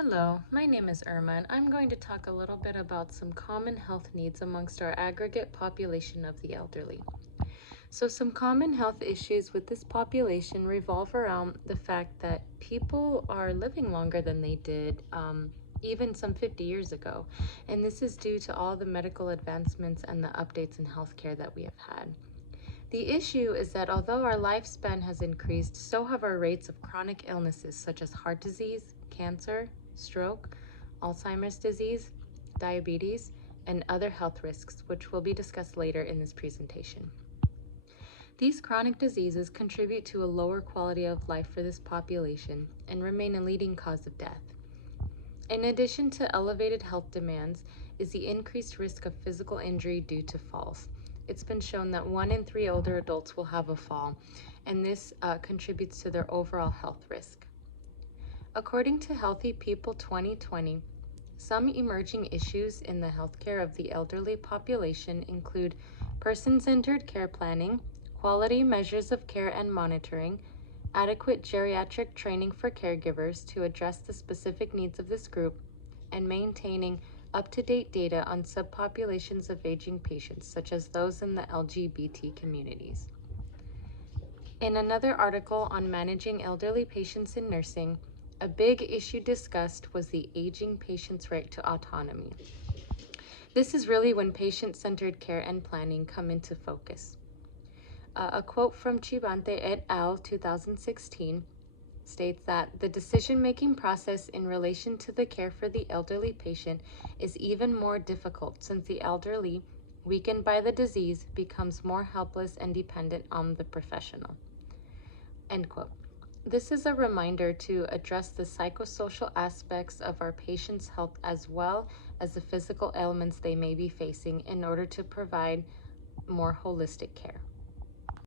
Hello, my name is Irma, and I'm going to talk a little bit about some common health needs amongst our aggregate population of the elderly. So, some common health issues with this population revolve around the fact that people are living longer than they did even some 50 years ago, and this is due to all the medical advancements and the updates in healthcare that we have had. The issue is that although our lifespan has increased, so have our rates of chronic illnesses such as heart disease, cancer, stroke, Alzheimer's disease, diabetes, and other health risks, which will be discussed later in this presentation. These chronic diseases contribute to a lower quality of life for this population and remain a leading cause of death. In addition to elevated health demands is the increased risk of physical injury due to falls. It's been shown that 1 in 3 older adults will have a fall, and this contributes to their overall health risk. According to Healthy People 2020, some emerging issues in the healthcare of the elderly population include person-centered care planning, quality measures of care and monitoring, adequate geriatric training for caregivers to address the specific needs of this group, and maintaining up-to-date data on subpopulations of aging patients, such as those in the LGBT communities. In another article on managing elderly patients in nursing, a big issue discussed was the aging patient's right to autonomy. This is really when patient-centered care and planning come into focus. A quote from Chibante et al. 2016 states that the decision-making process in relation to the care for the elderly patient is even more difficult since the elderly, weakened by the disease, becomes more helpless and dependent on the professional. End quote. This is a reminder to address the psychosocial aspects of our patients' health as well as the physical ailments they may be facing in order to provide more holistic care.